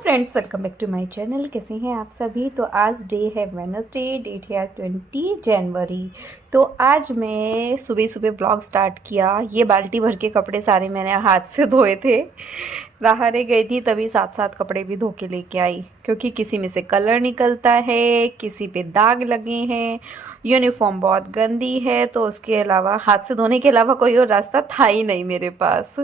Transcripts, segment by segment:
Friends, welcome back to my channel. कैसे हैं आप सभी। तो आज डे है वेडनेसडे, डेट है आज 20 जनवरी। तो आज मैं सुबह सुबह ब्लॉग स्टार्ट किया। ये बाल्टी भर के कपड़े सारे मैंने हाथ से धोए थे। बाहर गई थी तभी साथ साथ कपड़े भी धो के लेके आई, क्योंकि किसी में से कलर निकलता है, किसी पे दाग लगे हैं, यूनिफॉर्म बहुत गंदी है। तो उसके अलावा हाथ से धोने के अलावा कोई और रास्ता था ही नहीं मेरे पास।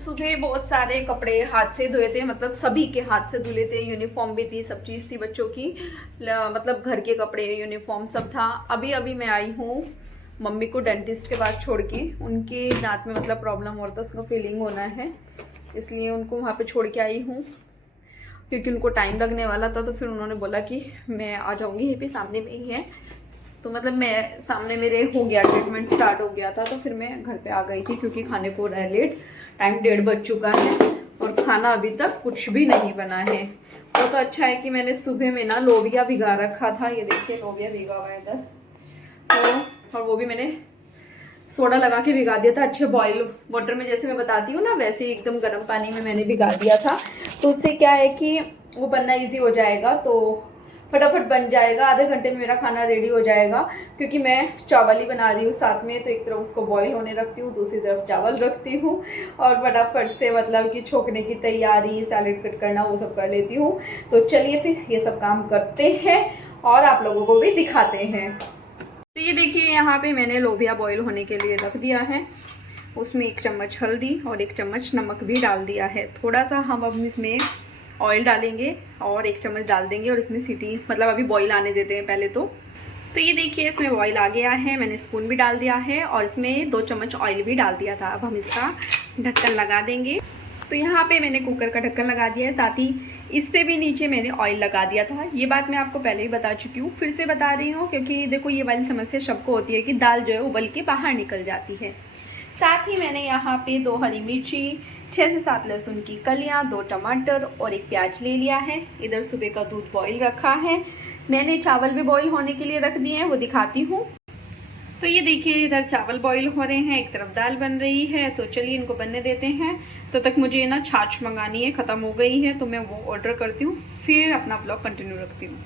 सुबह बहुत सारे कपड़े हाथ से धोए थे, मतलब सभी के हाथ से धुले थे। यूनिफॉर्म भी थी, सब चीज़ थी बच्चों की, मतलब घर के कपड़े यूनिफॉर्म सब था। अभी अभी मैं आई हूँ मम्मी को डेंटिस्ट के पास छोड़ के। उनके दांत में मतलब प्रॉब्लम हो रहा था, उसका फिलिंग होना है, इसलिए उनको वहाँ पे छोड़ के आई हूँ, क्योंकि उनको टाइम लगने वाला था। तो फिर उन्होंने बोला कि मैं आ जाऊँगी, यहीं पे सामने में ही है। तो मतलब मैं सामने मेरे हो गया, ट्रीटमेंट स्टार्ट हो गया था, तो फिर मैं घर पे आ गई थी, क्योंकि खाने को रहा है लेट। टाइम 1:30 बज चुका है और खाना अभी तक कुछ भी नहीं बना है। तो अच्छा है कि मैंने सुबह में ना लोबिया भिगा रखा था। ये देखिए लोबिया भिगा हुआ है इधर। तो और वो भी मैंने सोडा लगा के भिगा दिया था, अच्छे बॉयल वाटर में, जैसे मैं बताती हूँ ना वैसे ही एकदम गर्म पानी में मैंने भिगा दिया था। तो उससे क्या है कि वो बनना ईजी हो जाएगा, तो फटाफट बन जाएगा। आधे घंटे में मेरा खाना रेडी हो जाएगा, क्योंकि मैं चावल ही बना रही हूँ साथ में। तो एक तरफ उसको बॉईल होने रखती हूँ, दूसरी तरफ चावल रखती हूँ, और फटाफट से मतलब कि छोंकने की तैयारी, सैलेड कट करना, वो सब कर लेती हूँ। तो चलिए फिर ये सब काम करते हैं और आप लोगों को भी दिखाते हैं। तो ये देखिए यहाँ पे मैंने लोबिया बॉईल होने के लिए रख दिया है। उसमें 1 चम्मच हल्दी और 1 चम्मच नमक भी डाल दिया है। थोड़ा सा हम अब इसमें ऑयल डालेंगे और 1 चम्मच डाल देंगे, और इसमें सीटी मतलब अभी बॉईल आने देते हैं पहले। तो ये देखिए इसमें बॉईल आ गया है, मैंने स्पून भी डाल दिया है और इसमें 2 चम्मच ऑयल भी डाल दिया था। अब हम इसका ढक्कन लगा देंगे। तो यहाँ पे मैंने कुकर का ढक्कन लगा दिया है, साथ ही इस पे भी नीचे मैंने ऑयल लगा दिया था। ये बात मैं आपको पहले ही बता चुकी हूँ, फिर से बता रही हूँ, क्योंकि देखो ये वाली समस्या सबको होती है कि दाल जो है उबल के बाहर निकल जाती है। साथ ही मैंने यहाँ पे 2 हरी मिर्ची, 6 से 7 लहसुन की कलियाँ, 2 टमाटर और 1 प्याज ले लिया है। इधर सुबह का दूध बॉईल रखा है। मैंने चावल भी बॉईल होने के लिए रख दिए हैं, वो दिखाती हूँ। तो ये देखिए इधर चावल बॉईल हो रहे हैं, एक तरफ दाल बन रही है। तो चलिए इनको बनने देते हैं। तो तक मुझे ना छाछ मंगानी है, ख़त्म हो गई है, तो मैं वो ऑर्डर करती हूँ, फिर अपना ब्लॉग कंटिन्यू रखती हूँ।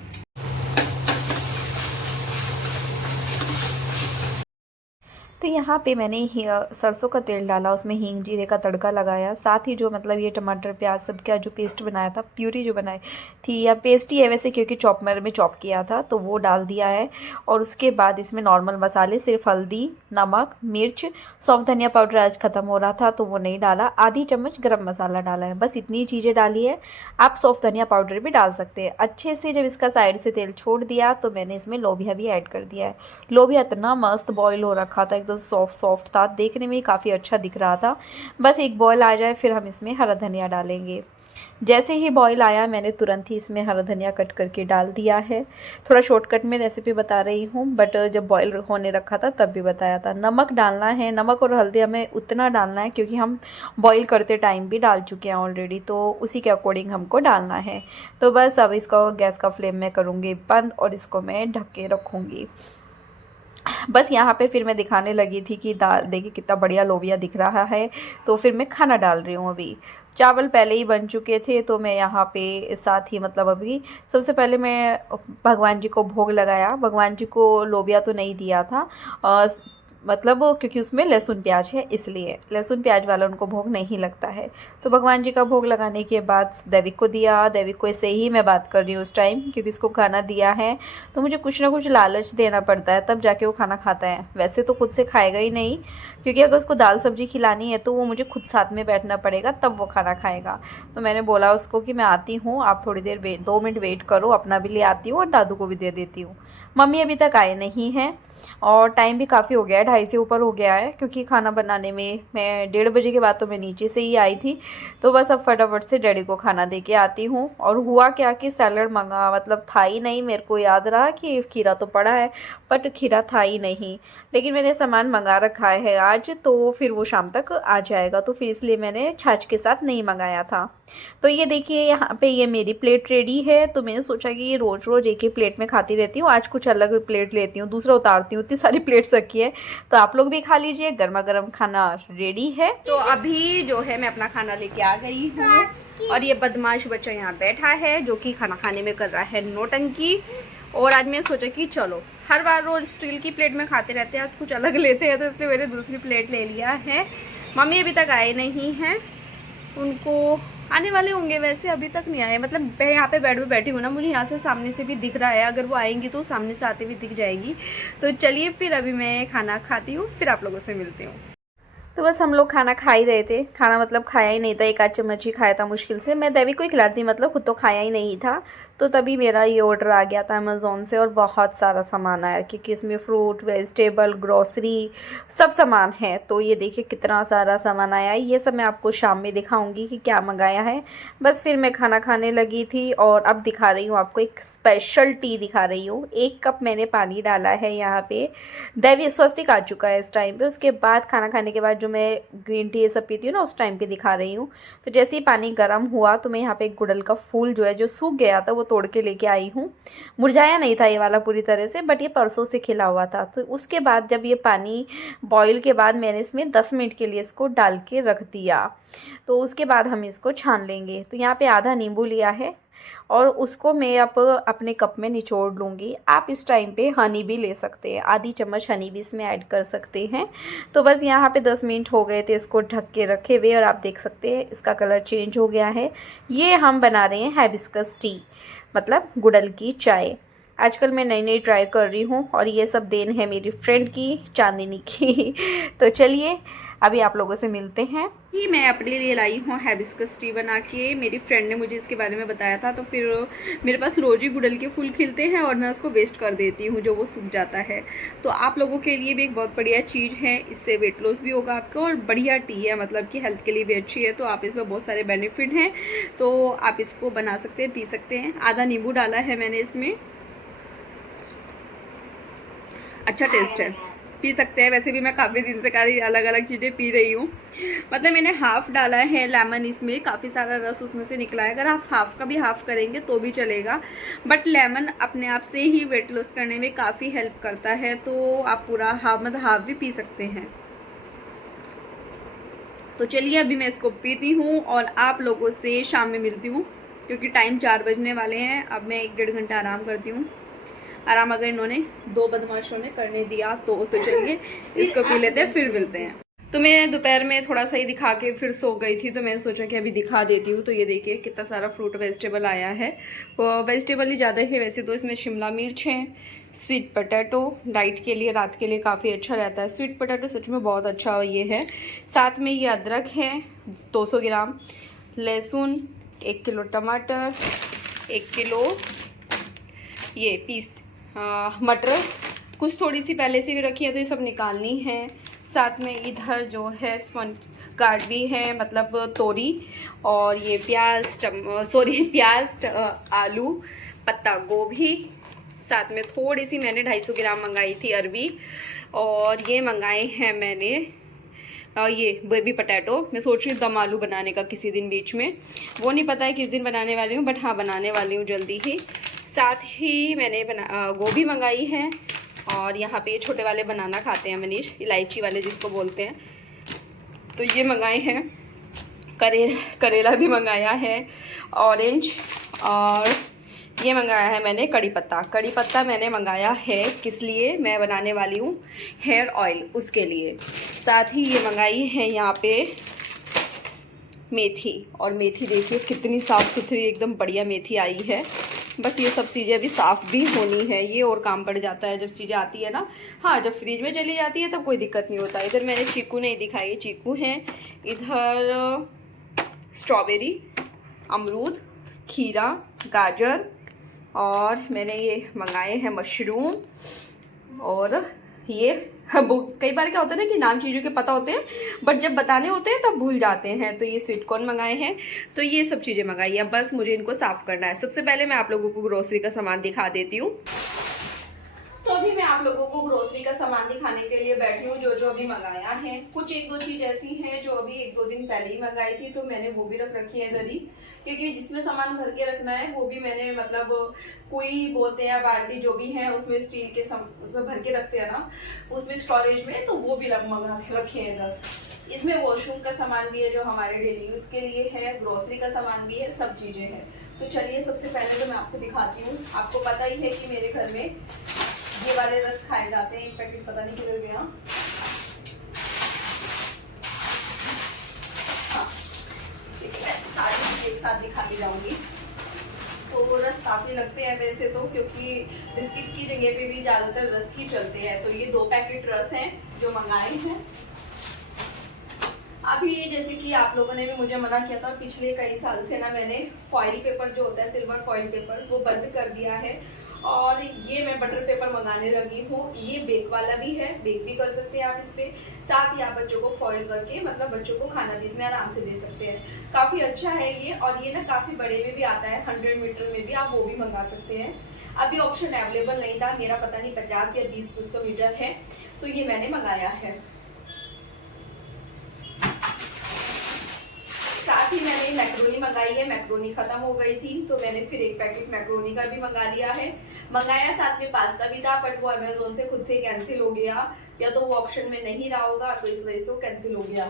तो यहाँ पे मैंने सरसों का तेल डाला, उसमें हींग जीरे का तड़का लगाया। साथ ही जो मतलब ये टमाटर प्याज सब का जो पेस्ट बनाया था, प्यूरी जो बनाई थी, या पेस्ट ही है वैसे, क्योंकि चॉपमर में चॉप किया था, तो वो डाल दिया है। और उसके बाद इसमें नॉर्मल मसाले, सिर्फ हल्दी, नमक, मिर्च, सौंफ धनिया पाउडर आज ख़त्म हो रहा था तो वो नहीं डाला। आधी चम्मच गरम मसाला डाला है, बस इतनी चीज़ें डाली है। आप सौंफ धनिया पाउडर भी डाल सकते हैं। अच्छे से जब इसका साइड से तेल छोड़ दिया तो मैंने इसमें लोबिया भी ऐड कर दिया है। लोबिया इतना मस्त बॉईल हो रखा था, एकदम सॉफ्ट था, देखने में ही काफ़ी अच्छा दिख रहा था। बस एक बॉईल आ जाए फिर हम इसमें हरा धनिया डालेंगे। जैसे ही बॉईल आया मैंने तुरंत ही इसमें हरा धनिया कट करके डाल दिया है। थोड़ा शॉर्टकट में रेसिपी बता रही हूँ, बट जब बॉईल होने रखा था तब भी बताया था। नमक डालना है, नमक और हल्दी हमें उतना डालना है, क्योंकि हम बॉईल करते टाइम भी डाल चुके हैं ऑलरेडी, तो उसी के अकॉर्डिंग हमको डालना है। तो बस अब इसको गैस का फ्लेम मैं करूँगी बंद और इसको मैं ढक के रखूँगी। बस यहाँ पे फिर मैं दिखाने लगी थी कि दाल देखिए कितना बढ़िया लोबिया दिख रहा है। तो फिर मैं खाना डाल रही हूँ। अभी चावल पहले ही बन चुके थे, तो मैं यहाँ पे साथ ही मतलब अभी सबसे पहले मैं भगवान जी को भोग लगाया। भगवान जी को लोबिया तो नहीं दिया था, मतलब क्योंकि उसमें लहसुन प्याज है, इसलिए लहसुन प्याज वाला उनको भोग नहीं लगता है। तो भगवान जी का भोग लगाने के बाद दैविक को दिया। दैविक को ऐसे ही मैं बात कर रही हूँ उस टाइम, क्योंकि इसको खाना दिया है तो मुझे कुछ ना कुछ लालच देना पड़ता है, तब जाके वो खाना खाता है। वैसे तो खुद से खाएगा ही नहीं, क्योंकि अगर उसको दाल सब्जी खिलानी है तो वो मुझे खुद साथ में बैठना पड़ेगा, तब वो खाना खाएगा। तो मैंने बोला उसको कि मैं आती हूँ, आप थोड़ी देर 2 मिनट वेट करो, अपना भी ले आती हूँ और दादू को भी दे देती हूँ। मम्मी अभी तक आए नहीं हैं और टाइम भी काफ़ी हो गया है, 2:30 से ऊपर हो गया है, क्योंकि खाना बनाने में मैं 1:30 बजे के बाद तो मैं नीचे से ही आई थी। तो बस अब फटाफट से डैडी को खाना दे के आती हूँ। और हुआ क्या कि सैलड मंगा, मतलब था ही नहीं। मेरे को याद रहा कि खीरा तो पड़ा है, बट खीरा था ही नहीं। लेकिन मैंने सामान मंगा रखा है आज, तो फिर वो शाम तक आ जाएगा, तो फिर इसलिए मैंने छाछ के साथ नहीं मंगाया था। तो ये देखिए यहाँ पे ये मेरी प्लेट रेडी है। तो मैंने सोचा कि ये रोज़ रोज़ एक ही प्लेट में खाती रहती हूँ, आज कुछ अलग प्लेट लेती हूँ, दूसरा उतारती हूँ। इतनी सारी प्लेट्स रखी है, तो आप लोग भी खा लीजिए। गर्मा गर्म खाना रेडी है। तो अभी जो है मैं अपना खाना लेके आ गई हूँ, और ये बदमाश बच्चा यहाँ बैठा है जो कि खाना खाने में कर रहा है नौटंकी। और आज मैं सोचा कि चलो, हर बार रोज स्टील की प्लेट में खाते रहते हैं, आज कुछ अलग लेते हैं, तो इसलिए मैंने दूसरी प्लेट ले लिया है। मम्मी अभी तक आए नहीं हैं, उनको आने वाले होंगे, वैसे अभी तक नहीं आए। मतलब मैं यहाँ पे बेड पे बैठी हूँ ना, मुझे यहाँ से सामने से भी दिख रहा है, अगर वो आएंगी तो सामने से आते भी दिख जाएगी। तो चलिए फिर अभी मैं खाना खाती हूँ, फिर आप लोगों से मिलती हूँ। तो बस हम लोग खाना खा ही रहे थे। खाना मतलब खाया ही नहीं था, एक आध चम्मच ही खाया था मुश्किल से। मैं देवी को ही खिलाती, मतलब खुद तो खाया ही नहीं था। तो तभी मेरा ये ऑर्डर आ गया था अमेज़ोन से, और बहुत सारा सामान आया, क्योंकि इसमें फ्रूट, वेजिटेबल, ग्रोसरी सब सामान है। तो ये देखिए कितना सारा सामान आया है। ये सब मैं आपको शाम में दिखाऊंगी कि क्या मंगाया है। बस फिर मैं खाना खाने लगी थी, और अब दिखा रही हूँ आपको, एक स्पेशल टी दिखा रही हूँ। 1 कप मैंने पानी डाला है यहाँ पे। दैवी स्वस्तिक आ चुका है इस टाइम पे। उसके बाद खाना खाने के बाद जो मैं ग्रीन टी ये सब पीती हूँ ना, उस टाइम पे दिखा रही हूँ। तो जैसे ही पानी गर्म हुआ, तो मैं यहाँ पे एक गुड़हल का फूल जो है, जो सूख गया था, वो तोड़ के लेके आई हूँ। मुरझाया नहीं था ये वाला पूरी तरह से, बट ये परसों से खिला हुआ था। तो उसके बाद जब ये पानी बॉईल के बाद मैंने इसमें 10 मिनट के लिए इसको डाल के रख दिया। तो उसके बाद हम इसको छान लेंगे। तो यहाँ पे आधा नींबू लिया है, और उसको मैं अब अपने कप में निचोड़ लूँगी। आप इस टाइम पे हनी भी ले सकते हैं, आधी चम्मच हनी भी इसमें ऐड कर सकते हैं। तो बस यहाँ पे 10 मिनट हो गए थे इसको ढक के रखे हुए, और आप देख सकते हैं इसका कलर चेंज हो गया है। ये हम बना रहे हैं हैबिस्कस टी, मतलब गुड़हल की चाय। आजकल मैं नई नई ट्राई कर रही हूँ, और ये सब देन है मेरी फ्रेंड की, चांदनी की। तो चलिए अभी आप लोगों से मिलते हैं। ही मैं अपने लिए लाई हूँ हैबिस्कस टी बना के। मेरी फ्रेंड ने मुझे इसके बारे में बताया था। तो फिर मेरे पास रोज ही गुड़हल के फूल खिलते हैं, और मैं उसको वेस्ट कर देती हूँ, जो वो सूख जाता है। तो आप लोगों के लिए भी एक बहुत बढ़िया चीज़ है, इससे वेट लॉस भी होगा आपको, और बढ़िया टी है, मतलब कि हेल्थ के लिए भी अच्छी है। तो आप इसमें बहुत सारे बेनिफिट हैं, तो आप इसको बना सकते हैं, पी सकते हैं। आधा नींबू डाला है मैंने इसमें, अच्छा टेस्ट है, पी सकते हैं। वैसे भी मैं काफ़ी दिन से काफ़ी अलग अलग चीज़ें पी रही हूँ। मतलब मैंने हाफ़ डाला है लेमन, इसमें काफ़ी सारा रस उसमें से निकला है। अगर आप हाफ़ का भी हाफ़ करेंगे तो भी चलेगा, बट लेमन अपने आप से ही वेट लॉस करने में काफ़ी हेल्प करता है। तो आप पूरा हाफ, मतलब हाफ़ भी पी सकते हैं। तो चलिए अभी मैं इसको पीती हूँ, और आप लोगों से शाम में मिलती हूँ, क्योंकि टाइम 4 बजने वाले हैं। अब मैं 1-1.5 घंटा आराम करती हूँ। आराम अगर इन्होंने 2 बदमाशों ने करने दिया तो चलिए इसको पी लेते हैं, फिर मिलते हैं। तो मैं दोपहर में थोड़ा सा ही दिखा के फिर सो गई थी, तो मैंने सोचा कि अभी दिखा देती हूँ। तो ये देखिए कितना सारा फ्रूट वेजिटेबल आया है। वेजिटेबल ही ज़्यादा है वैसे तो। इसमें शिमला मिर्च है, स्वीट पोटैटो, डाइट के लिए, रात के लिए काफ़ी अच्छा रहता है। स्वीट पोटैटो सच में बहुत अच्छा ये है। साथ में ये अदरक है 200 ग्राम, लहसुन 1 किलो, टमाटर 1 किलो, ये पीस मटर कुछ थोड़ी सी पहले से भी रखी है, तो ये सब निकालनी है। साथ में इधर जो है स्पंज गार्ड भी है, मतलब तोरी, और ये प्याज, आलू, पत्ता गोभी। साथ में थोड़ी सी मैंने 250 ग्राम मंगाई थी अरबी, और ये मंगाए हैं मैंने ये बेबी पोटैटो। मैं सोच रही हूँ दम आलू बनाने का किसी दिन बीच में, वो नहीं पता है किस दिन बनाने वाली हूँ, बट हाँ बनाने वाली हूँ जल्दी ही। साथ ही मैंने गोभी मंगाई है, और यहाँ पे ये छोटे वाले बनाना खाते हैं मनीष, इलायची वाले जिसको बोलते हैं, तो ये मंगाए हैं। करेला भी मंगाया है, ऑरेंज, और ये मंगाया है मैंने कड़ी पत्ता मैंने मंगाया है, किस लिए, मैं बनाने वाली हूँ हेयर ऑयल, उसके लिए। साथ ही ये मंगाई है यहाँ पे मेथी, और मेथी देखिए कितनी साफ़ सुथरी एकदम बढ़िया मेथी आई है। बस ये सब चीज़ें अभी साफ़ भी होनी है, ये और काम पड़ जाता है जब चीज़ें आती है ना। हाँ, जब फ्रिज में चली जाती है तब कोई दिक्कत नहीं होता। इधर मैंने चीकू नहीं दिखाई, चीकू हैं। इधर स्ट्रॉबेरी, अमरूद, खीरा, गाजर, और मैंने ये मंगाए हैं मशरूम, और ये कई बार क्या होता है ना कि नाम चीज़ों के पता होते हैं बट जब बताने होते हैं तब भूल जाते हैं। तो ये स्वीट कॉर्न मंगाए हैं, तो ये सब चीज़ें मंगाई है, बस मुझे इनको साफ़ करना है। सबसे पहले मैं आप लोगों को ग्रोसरी का सामान दिखा देती हूँ। तो अभी मैं आप लोगों को ग्रोसरी का सामान दिखाने के लिए बैठी हूँ, जो जो अभी मंगाया है। कुछ एक दो चीज ऐसी हैं जो अभी 1-2 दिन पहले ही मंगाई थी, तो मैंने वो भी रख रखी है इधर ही, क्योंकि जिसमें सामान भर के रखना है वो भी मैंने मतलब कोई बोलते हैं बाल्टी जो भी है उसमें स्टील के उसमें भर के रखते हैं ना, उसमें स्टोरेज में, तो वो भी मंगा के रखे हैं इधर। इसमें वॉशरूम का सामान भी है जो हमारे डेली यूज के लिए है, ग्रोसरी का सामान भी है, सब चीजें हैं। तो चलिए सबसे पहले तो मैं आपको दिखाती हूँ। आपको पता ही है कि मेरे घर में ये वाले रस खाए जाते हैं। एक पैकेट पता नहीं किधर गया। हाँ, ठीक है, सारी एक साथ दिखा के जाऊंगी। तो रस काफी लगते हैं वैसे तो, क्योंकि बिस्किट की जगह पे भी ज्यादातर रस ही चलते हैं। तो ये 2 पैकेट रस हैं जो मंगाए हैं। अभी जैसे कि आप लोगों ने भी मुझे मना किया था, पिछले कई साल से ना मैंने फॉइल पेपर जो होता है, सिल्वर फॉइल पेपर, वो बंद कर दिया है। और ये मैं बटर पेपर मंगाने लगी हूँ। ये बेक वाला भी है, बेक भी कर सकते हैं आप इस पे। साथ ही आप बच्चों को फॉइल करके मतलब बच्चों को खाना भी इसमें आराम से दे सकते हैं। काफ़ी अच्छा है ये, और ये ना काफ़ी बड़े में भी आता है, 100 मीटर में भी आप वो भी मंगा सकते हैं। अभी ऑप्शन अवेलेबल नहीं था, मेरा पता नहीं 50 या 20 कुछ तो मीटर है, तो ये मैंने मंगाया है। साथ ही मैंने मैक्रोनी मंगाई है, मैक्रोनी खत्म हो गई थी तो मैंने फिर 1 पैकेट मैक्रोनी का भी मंगा लिया है। मंगाया साथ में पास्ता भी था, बट वो अमेजोन से खुद से कैंसिल हो गया, या तो वो ऑप्शन में नहीं रहा होगा, तो इस वजह से वो कैंसिल हो गया।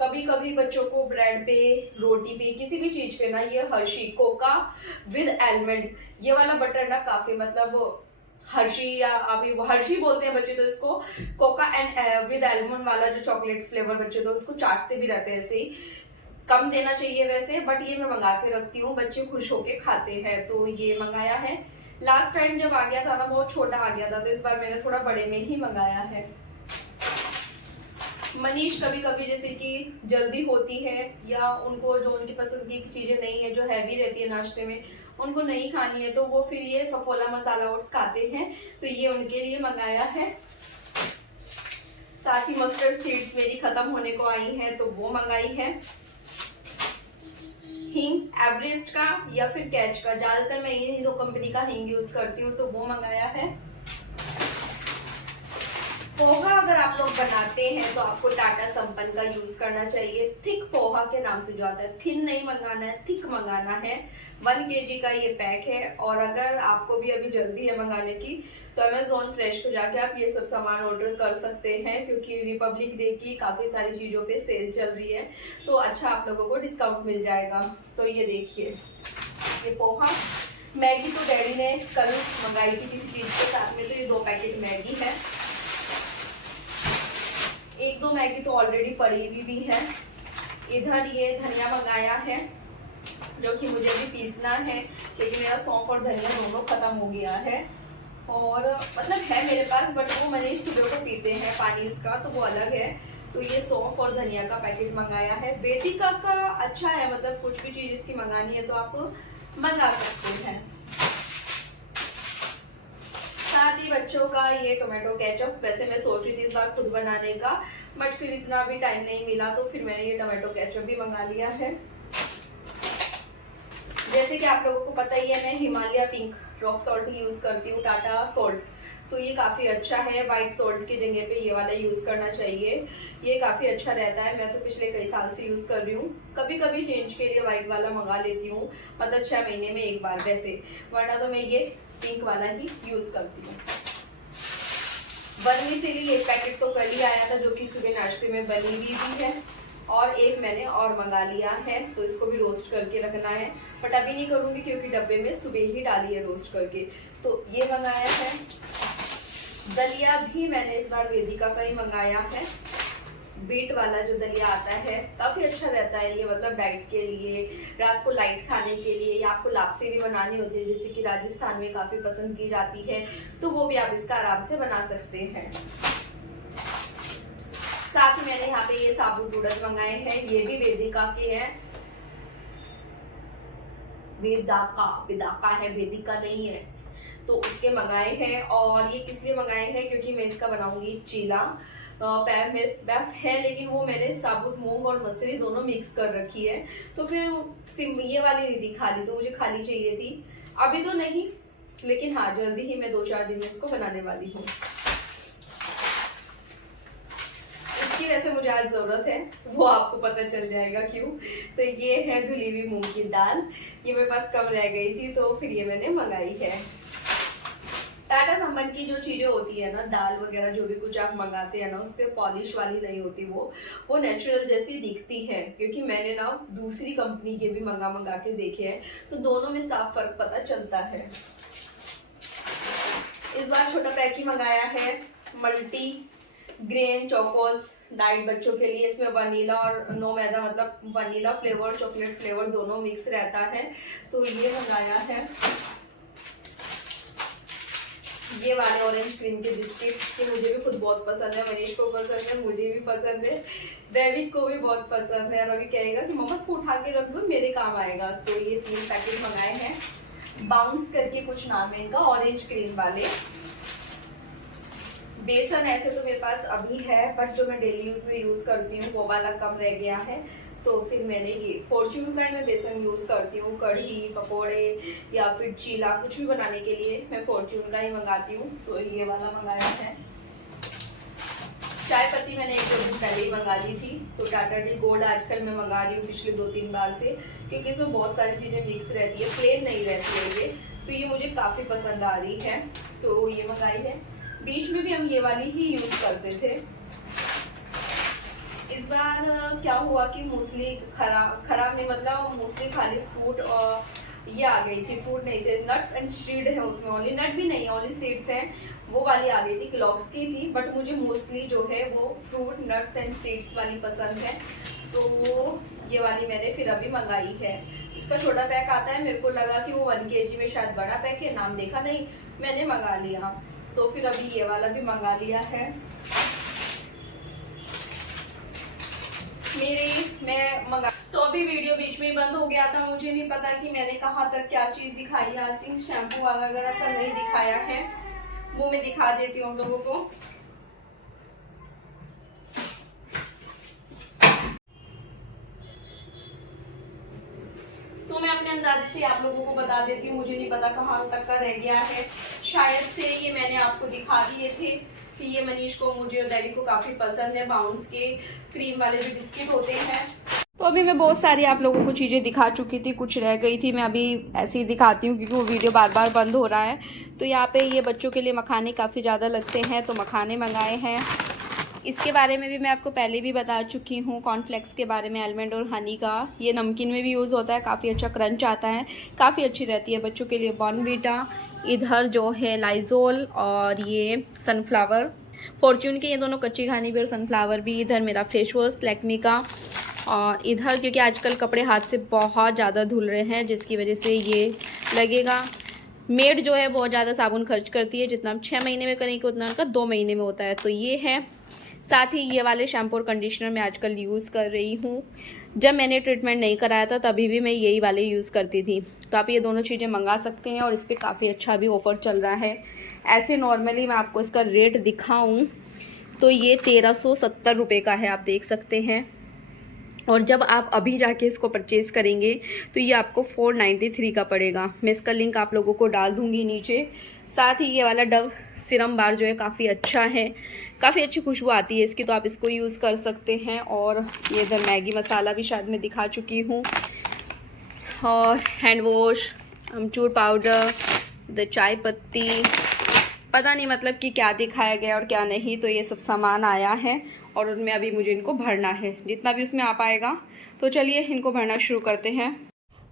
कभी कभी बच्चों को ब्रेड पे, रोटी पे, किसी भी चीज पे ना ये हर्शी कोका विद आलमंड, ये वाला बटर ना काफी मतलब हर्शी, या अभी हर्शी बोलते हैं बच्चे तो इसको, कोका एंड विद आलमंड वाला जो चॉकलेट फ्लेवर बच्चे तो उसको चाटते भी रहते हैं। ऐसे ही कम देना चाहिए वैसे, बट ये मैं मंगा के रखती हूँ, बच्चे खुश होके खाते हैं, तो ये मंगाया है। लास्ट टाइम जब आ गया था ना बहुत छोटा आ गया था, तो इस बार मैंने थोड़ा बड़े में ही मंगाया है। मनीष कभी कभी जैसे कि जल्दी होती है, या उनको जो उनकी पसंद की चीजें नहीं है, जो हैवी रहती है नाश्ते में, उनको नहीं खानी है, तो वो फिर ये सफोला मसाला ओट्स खाते हैं, तो ये उनके लिए मंगाया है। साथ ही मस्टर्ड सीड्स मेरी खत्म होने को आई हैं, तो वो मंगाई है। हींग एवरेस्ट का या फिर कैच का, ज्यादातर मैं इन्हीं 2 कंपनी का हींग यूज करती हूँ, तो वो मंगाया है। पोहा अगर आप लोग बनाते हैं तो आपको टाटा संपन्न का यूज करना चाहिए। थिक पोहा के नाम से जो आता है, थिन नहीं मंगाना है, थिक मंगाना है। 1 kg का ये पैक है। और अगर आपको भी अभी जल्दी है मंगाने की, तो अमेजोन फ्रेश को जाके आप ये सब सामान ऑर्डर कर सकते हैं, क्योंकि रिपब्लिक डे की काफी सारी चीजों पे सेल चल रही है, तो अच्छा आप लोगों को डिस्काउंट मिल जाएगा। तो ये देखिए, ये पोहा। मैगी तो डैडी ने कल मंगाई थी किसी चीज के साथ में, तो ये 2 पैकेट मैगी है। 1-2 मैगी तो ऑलरेडी पड़ी हुई भी है। इधर ये धनिया मंगाया है, जो कि मुझे भी पीसना है, क्योंकि मेरा सौंफ और धनिया दोनों खत्म हो गया है। और मतलब है मेरे पास, बट वो मनीष सुबह को पीते हैं पानी उसका, तो वो अलग है। तो ये सौंफ और धनिया का पैकेट मंगाया है। वेदिका का अच्छा है, मतलब कुछ भी चीज इसकी मंगानी है तो आप मंगा सकते हैं। साथ ही बच्चों का ये टोमेटो केचप, वैसे मैं सोच रही थी इस बार खुद बनाने का, बट फिर इतना भी टाइम नहीं मिला, तो फिर मैंने ये टोमेटो केचप भी मंगा लिया है। जैसे कि आप लोगों को पता ही है, मैं हिमालय पिंक रॉक सॉल्ट ही यूज करती हूँ, टाटा सॉल्ट, तो ये काफी अच्छा है। व्हाइट सॉल्ट की जगह पे ये वाला यूज करना चाहिए, ये काफी अच्छा रहता है। मैं तो पिछले कई साल से यूज कर रही हूँ। कभी कभी चेंज के लिए व्हाइट वाला मंगा लेती हूँ, मतलब 6 महीने में एक बार वैसे, वरना तो मैं ये पिंक वाला ही यूज करती हूँ। बनी सिली 1 पैकेट तो कल ही आया था, जो कि सुबह नाश्ते में बनी हुई भी है, और एक मैंने और मंगा लिया है, तो इसको भी रोस्ट करके रखना है, बट अभी नहीं करूंगी क्योंकि डब्बे में सुबह ही डाली है रोस्ट करके। तो ये मंगाया है। दलिया भी मैंने इस बार वेदिका का ही मंगाया है। बीट वाला जो दलिया आता है काफी अच्छा रहता है ये, मतलब डाइट के लिए, रात को लाइट खाने के लिए, या आपको लापसी भी बनानी होती है, जैसे कि राजस्थान में काफी पसंद की जाती है, तो वो भी आप इसका आराम से बना सकते हैं। साथ ही मैंने यहाँ पे ये साबुत उड़द मंगाए हैं, ये भी वेदिका के हैं। वेदाका है, वेदिका नहीं है। तो उसके मंगाए हैं। और ये किस लिए मंगाए हैं, क्योंकि मैं इसका बनाऊंगी चीला। पैर मेरे पास है, लेकिन वो मैंने साबुत मूंग और मसूरी दोनों मिक्स कर रखी है, तो फिर ये वाली नहीं थी खाली, तो मुझे खाली चाहिए थी। अभी तो नहीं, लेकिन हाँ जल्दी ही मैं 2-4 दिन में इसको बनाने वाली हूँ। इसकी वैसे मुझे आज जरूरत है, वो आपको पता चल जाएगा क्यों। तो ये है धुली हुई मूंग की दाल, ये मेरे पास कम रह गई थी तो फिर ये मैंने मंगाई है। टाटा संपन्न की जो चीजें होती है ना, दाल वगैरह जो भी कुछ आप मंगाते हैं ना, उस पर पॉलिश वाली नहीं होती, वो नेचुरल जैसी दिखती है। क्योंकि मैंने ना दूसरी कंपनी के भी मंगा के देखे हैं, तो दोनों में साफ फर्क पता चलता है। इस बार छोटा पैक ही मंगाया है, मल्टी ग्रेन चोकोस डाइट बच्चों के लिए। इसमें वनीला और नो मैदा, मतलब वनीला फ्लेवर चॉकलेट फ्लेवर दोनों मिक्स रहता है, तो ये मंगाया है। ये वाले ऑरेंज क्रीम के बिस्किट, ये मुझे भी खुद बहुत पसंद है, मनीष को पसंद है, मुझे भी पसंद है, डेविड को भी बहुत पसंद है। और अभी कहेगा कि मम्मा इसको उठा के रख दो, मेरे काम आएगा। तो ये 3 पैकेट मंगाए हैं। बाउंस करके कुछ नाम है इनका, ऑरेंज क्रीम वाले। बेसन ऐसे तो मेरे पास अभी है, बट जो मैं डेली यूज में यूज करती हूँ वो वाला कम रह गया है, तो फिर मैंने ये फॉर्च्यून का मैं बेसन यूज करती हूँ। कढ़ी पकोड़े या फिर चीला कुछ भी बनाने के लिए मैं फॉर्च्यून का ही मंगाती हूँ, तो ये वाला मंगाया है। चाय पत्ती मैंने 1-2 दिन पहले ही मंगा ली थी, तो टाटा टी गोल्ड आजकल मैं मंगा रही हूँ पिछले 2-3 बार से, क्योंकि इसमें बहुत सारी चीजें मिक्स रहती है, प्लेन नहीं रहती है ये, तो ये मुझे काफी पसंद आ रही है, तो ये मंगाई है। बीच में भी हम ये वाली ही यूज करते थे। इस बार क्या हुआ कि मूसली खराब नहीं, मतलब मूसली खाली फ्रूट और ये आ गई थी, फ्रूट नहीं थे, नट्स एंड सीड है उसमें, ओनली नट भी नहीं, ओनली सीड्स हैं, वो वाली आ गई थी, क्लॉक्स की थी। बट मुझे मूसली जो है वो फ्रूट नट्स एंड सीड्स वाली पसंद है, तो वो ये वाली मैंने फिर अभी मंगाई है। इसका छोटा पैक आता है, मेरे को लगा कि वो 1 kg में शायद बड़ा पैक है, नाम देखा नहीं, मैंने मंगा लिया, तो फिर अभी ये वाला भी मंगा लिया है। मैं मंगा, तो अभी वीडियो बीच में ही बंद हो गया था, मुझे नहीं पता कि मैंने कहाँ तक क्या चीज दिखाई है। आई थिंक शैम्पू वगैरह का नहीं दिखाया है, वो मैं दिखा देती हूँ लोगों को। तो मैं अपने अंदाजे से आप लोगों को बता देती हूँ, मुझे नहीं पता कहाँ तक का रह गया है, शायद से ये मैंने आपको दिखा दिए थे कि ये मनीष को, मुझे और डैडी को काफ़ी पसंद है, बाउंस के क्रीम वाले जो बिस्किट होते हैं। तो अभी मैं बहुत सारी आप लोगों को चीज़ें दिखा चुकी थी, कुछ रह गई थी, मैं अभी ऐसे ही दिखाती हूँ क्योंकि वो वीडियो बार बार बंद हो रहा है। तो यहाँ पे ये बच्चों के लिए मखाने काफ़ी ज़्यादा लगते हैं, तो मखाने मंगाए हैं। इसके बारे में भी मैं आपको पहले भी बता चुकी हूँ, कॉर्नफ्लेक्स के बारे में, आलमंड और हनी का। ये नमकीन में भी यूज़ होता है, काफ़ी अच्छा क्रंच आता है, काफ़ी अच्छी रहती है बच्चों के लिए। बॉर्नवीटा, इधर जो है लाइजोल, और ये सनफ्लावर, फॉर्च्यून के ये दोनों कच्ची घानी भी और सनफ्लावर भी। इधर मेरा फेस वॉश लैक्मे का, और इधर क्योंकि आजकल कपड़े हाथ से बहुत ज़्यादा धुल रहे हैं, जिसकी वजह से ये लगेगा। मेड जो है बहुत ज़्यादा साबुन खर्च करती है, जितना हम 6 महीने में करेंगे उतना उनका 2 महीने में होता है, तो ये है। साथ ही ये वाले शैम्पू और कंडीशनर मैं आजकल यूज़ कर रही हूँ, जब मैंने ट्रीटमेंट नहीं कराया था तभी भी मैं यही वाले यूज़ करती थी। तो आप ये दोनों चीज़ें मंगा सकते हैं, और इस पर काफ़ी अच्छा भी ऑफ़र चल रहा है। ऐसे नॉर्मली मैं आपको इसका रेट दिखाऊँ तो ये 1370 रुपये का है, आप देख सकते हैं। और जब आप अभी जाके इसको परचेज़ करेंगे तो ये आपको 493 का पड़ेगा। मैं इसका लिंक आप लोगों को डाल दूँगी नीचे। साथ ही ये वाला डव सीरम बार जो है काफ़ी अच्छा है, काफ़ी अच्छी खुशबू आती है इसकी, तो आप इसको यूज़ कर सकते हैं। और ये इधर मैगी मसाला भी शायद मैं दिखा चुकी हूँ, और hand wash, amchur powder, the चाय पत्ती, पता नहीं मतलब कि क्या दिखाया गया और क्या नहीं, तो ये सब सामान आया है और उनमें अभी मुझे इनको भरना है, जितना भी उसमें आ पाएगा। तो चलिए इनको भरना शुरू करते हैं।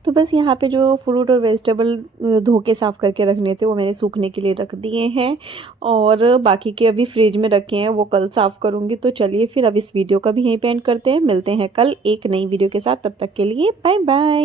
तो बस यहाँ पे जो फ्रूट और वेजिटेबल धो के साफ़ करके रखने थे वो मैंने सूखने के लिए रख दिए हैं, और बाकी के अभी फ्रिज में रखे हैं, वो कल साफ़ करूँगी। तो चलिए फिर अब इस वीडियो का भी यहीं पे एंड करते हैं, मिलते हैं कल एक नई वीडियो के साथ, तब तक के लिए बाय बाय।